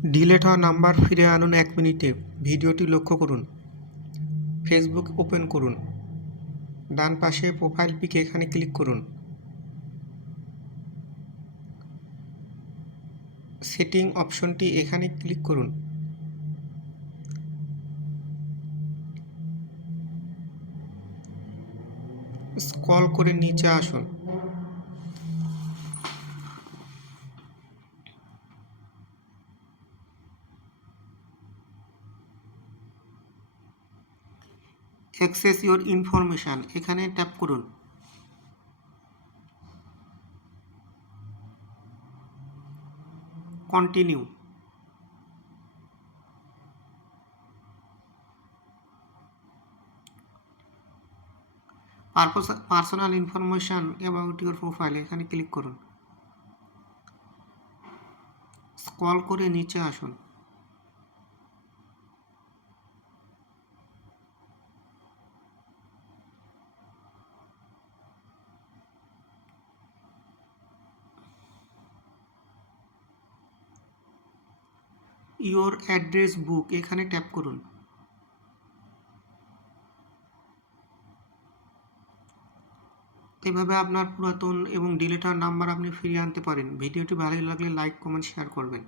ডিলেট হওয়া নাম্বার ফিরে আনুন 1 মিনিটে। ভিডিওটি লক্ষ্য করুন। ফেসবুক ওপেন করুন। ডান পাশে প্রোফাইল পিকে এখানে ক্লিক করুন। সেটিং অপশনটি এখানে ক্লিক করুন। স্ক্রল করে নিচে আসুন। অ্যাক্সেস ইওর ইনফরমেশান এখানে ট্যাপ করুন। Continue. Personal information about your profile এখানে ক্লিক করুন। স্ক্রল করে নিচে আসুন। ইওর অ্যাড্রেস বুক এখানে ট্যাপ করুন। এভাবে আপনার পুরাতন এবং ডিলেট হওয়া নাম্বার আপনি ফিরিয়ে আনতে পারেন। ভিডিওটি ভালো লাগলে লাইক, কমেন্ট, শেয়ার করবেন।